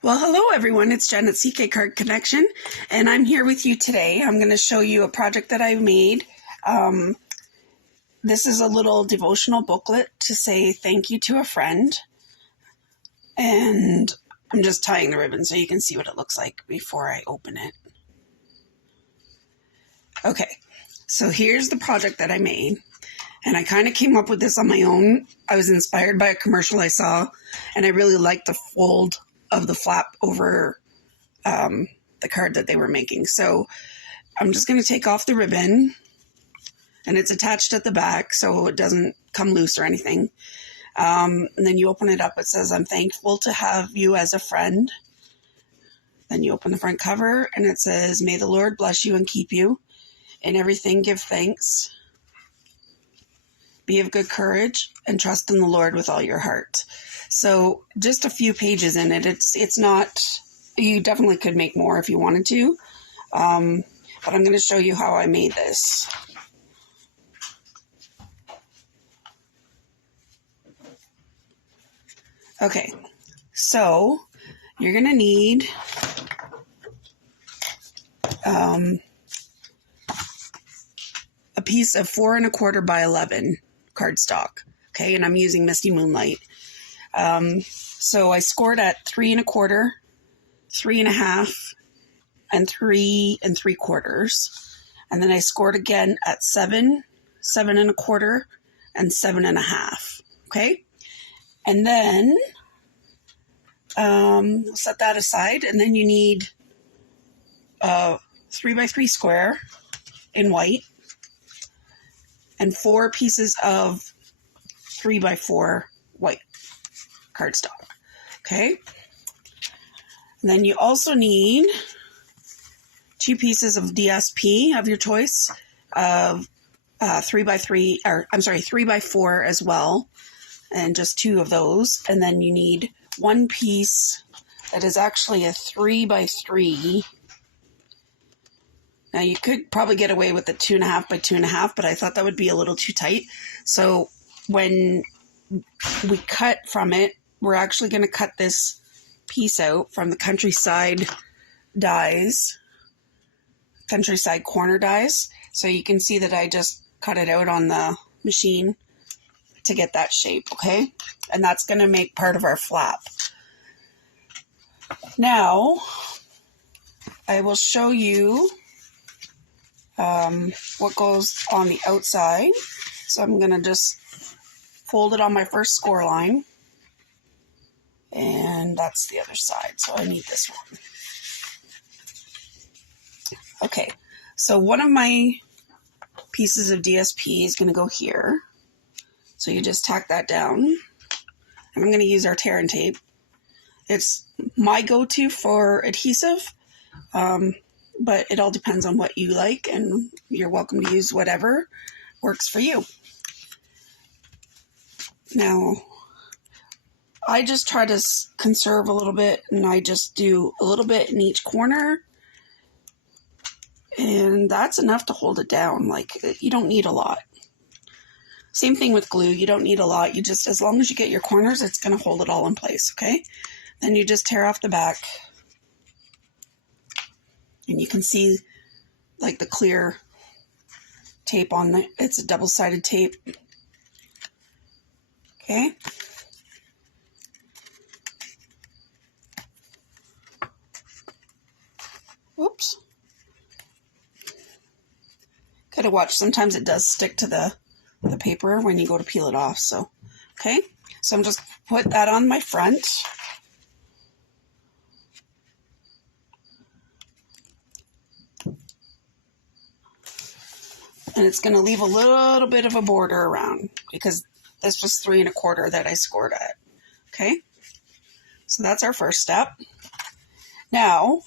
Well, hello everyone, it's Jen at CK Card Connection, and I'm here with you today. I'm going to show you a project that I made. This is a little devotional booklet to say thank you to a friend, and I'm just tying the ribbon so you can see what it looks like before I open it. Okay, so here's the project that I made, and I kind of came up with this on my own. I was inspired by a commercial I saw, and I really liked the fold of the flap over the card that they were making. So I'm just going to take off the ribbon, and it's attached at the back so it doesn't come loose or anything. And then you open it up. It says, "I'm thankful to have you as a friend." Then you open the front cover and it says, "May the Lord bless you and keep you. In everything give thanks. Be of good courage and trust in the Lord with all your heart." So just a few pages in it. It's not, you definitely could make more if you wanted to. But I'm going to show you how I made this. Okay, so you're going to need a piece of 4 1/4 by 11 cardstock. Okay, and I'm using Misty Moonlight. So I scored at 3 1/4, 3 1/2, and 3 3/4. And then I scored again at 7, 7 1/4, and 7 1/2. Okay. And then set that aside. And then you need a 3 by 3 square in white and 4 pieces of 3 by 4 white cardstock. Okay. And then you also need 2 pieces of DSP of your choice of 3 by 3, or I'm sorry, 3 by 4 as well, and just 2 of those. And then you need 1 piece that is actually a 3 by 3. Now you could probably get away with the 2 1/2 by 2 1/2, but I thought that would be a little too tight. So when we cut from it, we're actually going to cut this piece out from the Countryside dies, Countryside corner dies. So you can see that I just cut it out on the machine to get that shape, okay? And that's going to make part of our flap. Now, I will show you what goes on the outside. So I'm going to just fold it on my first score line. And that's the other side. So I need this one. Okay. So one of my pieces of DSP is going to go here. So you just tack that down. And I'm going to use our tear and tape. It's my go-to for adhesive. But it all depends on what you like, and you're welcome to use whatever works for you. Now, I just try to conserve a little bit, and I just do a little bit in each corner, and that's enough to hold it down. Like, you don't need a lot. Same thing with glue. You don't need a lot. You just, as long as you get your corners, it's going to hold it all in place, okay? Then you just tear off the back. And you can see like the clear tape on the, it's a double-sided tape. Okay. Oops. Gotta watch. Sometimes it does stick to the paper when you go to peel it off. So, okay. So I'm just put that on my front. And it's going to leave a little bit of a border around because this was 3 1/4 that I scored at. Okay. So that's our first step. Now,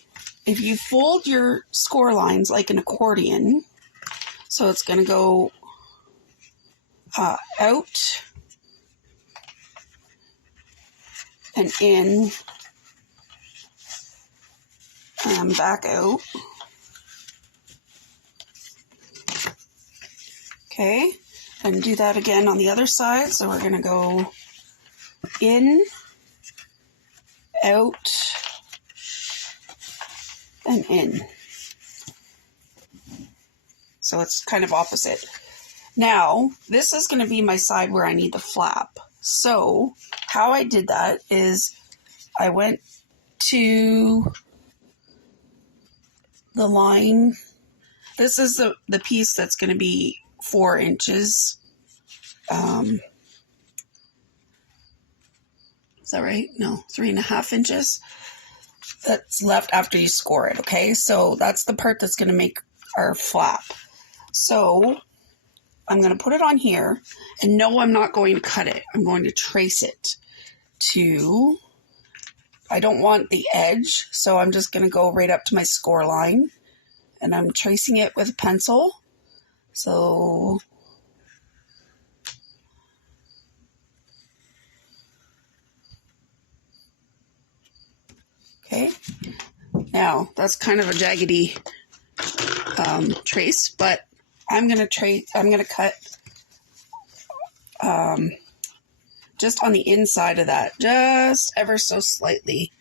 if you fold your score lines like an accordion, so it's going to go out and in and back out. Okay, and do that again on the other side. So we're going to go in, out, and in. So it's kind of opposite. Now, this is going to be my side where I need the flap. So how I did that is I went to the line. This is the piece that's going to be 4 inches. Is that right? No, 3.5 inches. That's left after you score it, okay? So that's the part that's going to make our flap. So I'm going to put it on here, and no, I'm not going to cut it. I'm going to trace it to, I don't want the edge, so I'm just going to go right up to my score line, and I'm tracing it with a pencil. So okay, now that's kind of a jaggedy trace, but I'm gonna cut just on the inside of that, just ever so slightly.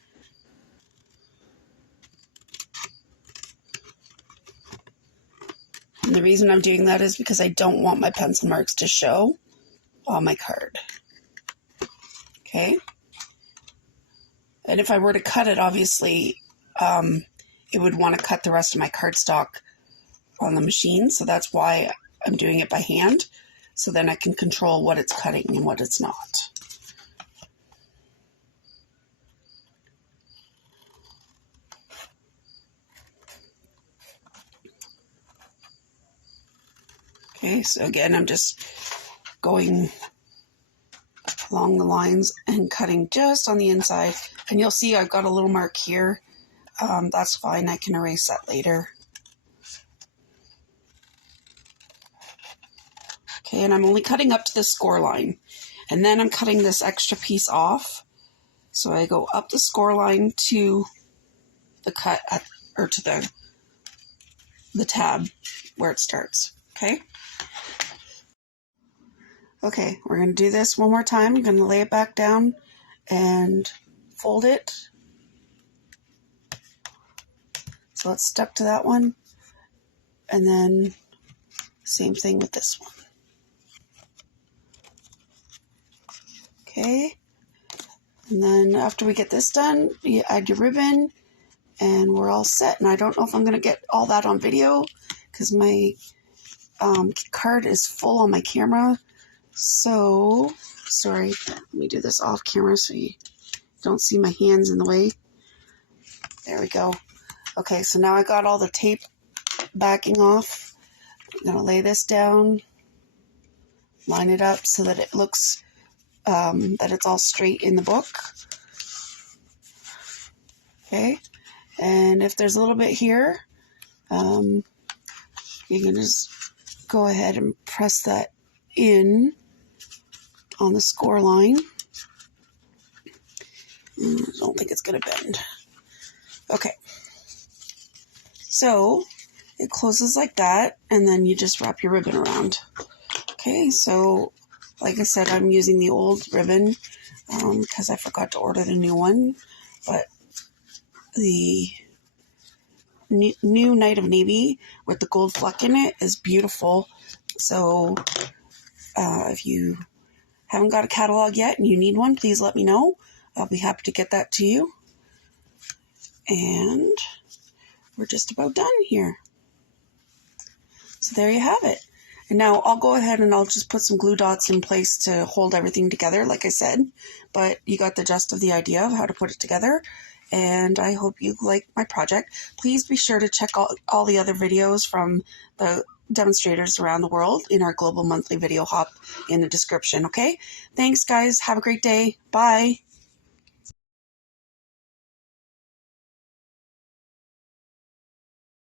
And the reason I'm doing that is because I don't want my pencil marks to show on my card. Okay. And if I were to cut it, obviously, it would want to cut the rest of my cardstock on the machine. So that's why I'm doing it by hand. So then I can control what it's cutting and what it's not. Okay, so again, I'm just going along the lines and cutting just on the inside. And you'll see I've got a little mark here. That's fine. I can erase that later. Okay, and I'm only cutting up to the score line. And then I'm cutting this extra piece off. So I go up the score line to the cut at, or to the tab where it starts. Okay. Okay, we're going to do this one more time. I'm going to lay it back down and fold it. So it's stuck to that one. And then same thing with this one. Okay. And then after we get this done, you add your ribbon and we're all set. And I don't know if I'm going to get all that on video because my card is full on my camera. So, sorry, let me do this off camera so you don't see my hands in the way. There we go. Okay, so now I got all the tape backing off. I'm going to lay this down, line it up so that it looks, that it's all straight in the book. Okay, and if there's a little bit here, you can just go ahead and press that in on the score line. I don't think it's going to bend. Okay. So it closes like that, and then you just wrap your ribbon around. Okay, so like I said, I'm using the old ribbon because I forgot to order the new one, but the new Night of Navy with the gold fleck in it is beautiful. So if you haven't got a catalog yet and you need one, please let me know. I'll be happy to get that to you. And we're just about done here. So there you have it. And now I'll go ahead and I'll just put some glue dots in place to hold everything together, like I said. But you got the gist of the idea of how to put it together. And I hope you like my project. Please be sure to check all the other videos from the demonstrators around the world in our global monthly video hop in the description, okay? Thanks, guys. Have a great day. Bye.